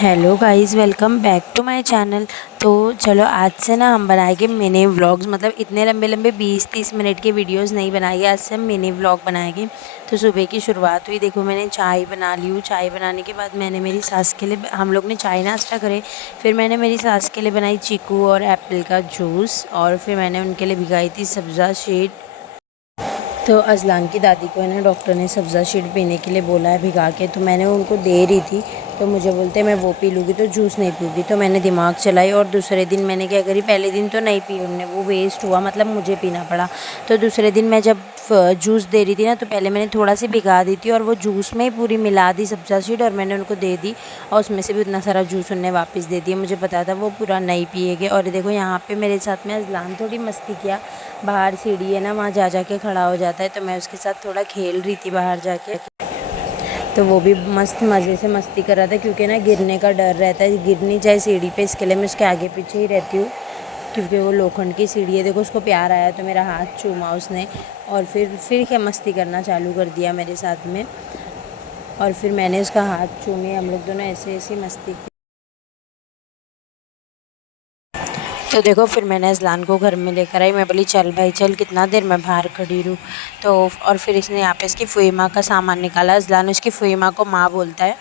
Hello guys, welcome back to my channel. तो चलो आज से ना हम बनाएंगे मिनी व्लॉग्स। मतलब इतने लंबे लंबे 20-30 मिनट के वीडियोस नहीं बनाएंगे, आज से हम मिनी व्लॉग बनाएंगे। तो सुबह की शुरुआत हुई, देखो मैंने चाय बना ली हूँ। चाय बनाने के बाद मैंने मेरी सास के लिए, हम लोग ने चाय नाश्ता करे, फिर मैंने मेरी सास के लिए बनाई चीकू और एप्पल का जूस, और फिर मैंने उनके लिए भिगाई थी सब्ज़ा शीट। तो अज़लान की दादी को है ना डॉक्टर ने सब्ज़ा शीट पीने के लिए बोला है भिगा के, तो मैंने उनको दे रही थी। तो मुझे बोलते मैं वो पी लूँगी तो जूस नहीं पीऊँगी। तो मैंने दिमाग चलाई और दूसरे दिन मैंने क्या करी, पहले दिन तो नहीं पी उन्होंने, वो वेस्ट हुआ, मतलब मुझे पीना पड़ा। तो दूसरे दिन मैं जब जूस दे रही थी ना, तो पहले मैंने थोड़ा सी भिगा दी थी और वो जूस में ही पूरी मिला दी सब्ज़ा शीट, और मैंने उनको दे दी। और उसमें से भी उतना सारा जूस उन्होंने वापस दे दिया। मुझे पता था वो पूरा नहीं पिएगे। और देखो यहाँ पे मेरे साथ में अज़लान थोड़ी मस्ती किया। बाहर सीढ़ी है ना, वहाँ जा जा के खड़ा हो जाता है, तो मैं उसके साथ थोड़ा खेल रही थी बाहर जाके। तो वो भी मस्त मज़े से मस्ती कर रहा था, क्योंकि ना गिरने का डर रहता है, गिर नहीं जाए सीढ़ी पे, इसके लिए मैं उसके आगे पीछे ही रहती हूँ। क्योंकि वो लोखंड की सीढ़ी है। देखो उसको प्यार आया तो मेरा हाथ चूमा उसने, और फिर क्या मस्ती करना चालू कर दिया मेरे साथ में। और फिर मैंने उसका हाथ चूमे, हम लोग दोनों ऐसे ऐसी मस्ती की। तो देखो फिर मैंने अज़लान को घर में लेकर आई। मैं बोली चल भाई चल, कितना देर मैं बाहर खड़ी रहूँ। तो और फिर इसने यहाँ पे इसकी फूई माँ का सामान निकाला। अज़लान उसकी फूई माँ को माँ बोलता है।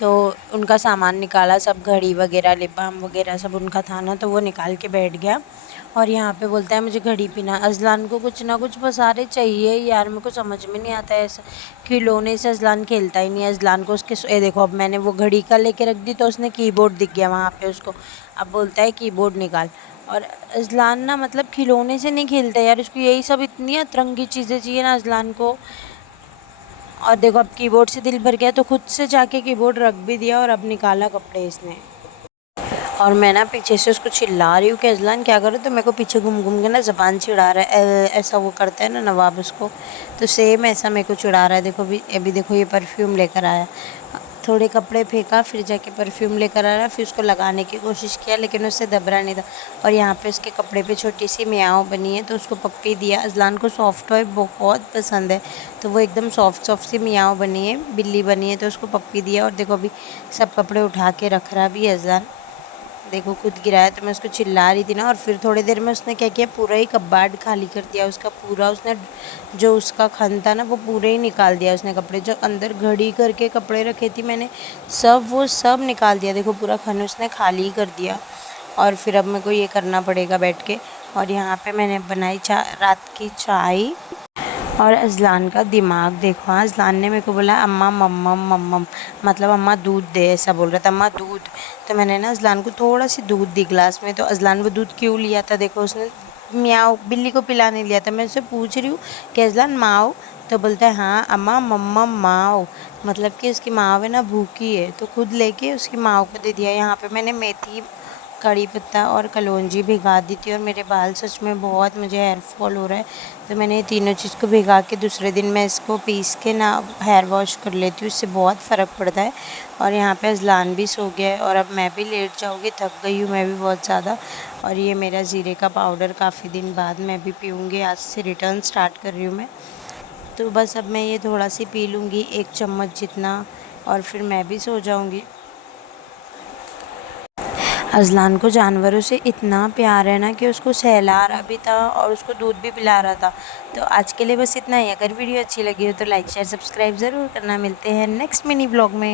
तो उनका सामान निकाला, सब घड़ी वगैरह लिप बाम वगैरह सब उनका था ना, तो वो निकाल के बैठ गया। और यहाँ पे बोलता है मुझे घड़ी पीना। अज़लान को कुछ ना कुछ पसारे चाहिए यार, मेरे को समझ में नहीं आता है। ऐसा खिलौने से अज़लान खेलता ही नहीं है। अज़लान को उसके ये देखो, अब मैंने वो घड़ी का लेके रख दी तो उसने कीबोर्ड दिख गया वहाँ पे उसको। अब बोलता है कीबोर्ड निकाल। और अज़लान ना मतलब खिलौने से नहीं खेलता यार, उसको यही सब इतनी अतरंगी चीज़ें चाहिए ना अज़लान को। और देखो अब कीबोर्ड से दिल भर गया तो खुद से जाके कीबोर्ड रख भी दिया, और अब निकाला कपड़े इसने। और मैं ना पीछे से उसको चिल्ला रही हूँ कि अज़लान क्या करो, तो मेरे को पीछे घूम घूम के ना ज़बान चिढ़ा रहा है। ऐसा वो करता है ना नवाब उसको, तो सेम ऐसा मेरे को चिढ़ा रहा है। देखो अभी देखो ये परफ्यूम लेकर आया, थोड़े कपड़े फेंका, फिर जाके परफ्यूम लेकर आ रहा, फिर उसको लगाने की कोशिश किया लेकिन उससे दबरा नहीं था। और यहाँ पे उसके कपड़े पे छोटी सी म्याऊं बनी है, तो उसको पप्पी दिया। अज़लान को सॉफ्ट टॉय बहुत पसंद है, तो वो एकदम सॉफ्ट सॉफ्ट सी म्याऊं बनी है, बिल्ली बनी है, तो उसको पप्पी दिया। और देखो अभी सब कपड़े उठा के रख रहा भी है अज़लान। देखो खुद गिराया, तो मैं उसको चिल्ला रही थी ना। और फिर थोड़ी देर में उसने क्या किया, पूरा ही कबाड़ खाली कर दिया उसका पूरा। उसने जो उसका खन था ना, वो पूरे ही निकाल दिया उसने। कपड़े जो अंदर घड़ी करके कपड़े रखे थी मैंने, सब वो सब निकाल दिया। देखो पूरा खन उसने खाली कर दिया। और फिर अब मेरे को ये करना पड़ेगा बैठ के। और यहाँ पे मैंने बनाई रात की चाय। और अज़लान का दिमाग देखो, हाँ अज़लान ने मेरे को बोला अम्मा मम्मम मम्मम, मतलब अम्मा दूध दे, ऐसा बोल रहा था, अम्मा दूध। तो मैंने ना अज़लान को थोड़ा सी दूध दी गिलास में। तो अज़लान वो दूध क्यों लिया था, देखो उसने म्याऊ बिल्ली को पिलाने लिया था। मैं उससे पूछ रही हूँ कि अज़लान माओ, तो बोलता है हाँ अम्मा मम्मम माओ, मतलब कि उसकी माँ है ना भूखी है, तो खुद लेके उसकी माँ को दे दिया। यहाँ पे मैंने मेथी, कड़ी पत्ता और कलौंजी भिगा दी थी। और मेरे बाल सच में बहुत, मुझे हेयर फॉल हो रहा है, तो मैंने ये तीनों चीज़ को भिगा के दूसरे दिन मैं इसको पीस के ना हेयर वॉश कर लेती हूँ, इससे बहुत फ़र्क पड़ता है। और यहाँ पे अज़लान भी सो गया है, और अब मैं भी लेट जाऊँगी, थक गई हूँ मैं भी बहुत ज़्यादा। और ये मेरा ज़ीरे का पाउडर काफ़ी दिन बाद मैं भी पीऊँगी, आज से रिटर्न स्टार्ट कर रही हूँ मैं। तो बस अब मैं ये थोड़ा सी पी लूँगी, 1 चम्मच जितना, और फिर मैं भी सो जाऊँगी। अज़लान को जानवरों से इतना प्यार है ना कि उसको सहला रहा भी था और उसको दूध भी पिला रहा था। तो आज के लिए बस इतना ही। अगर वीडियो अच्छी लगी हो तो लाइक शेयर सब्सक्राइब ज़रूर करना। मिलते हैं नेक्स्ट मिनी ब्लॉग में।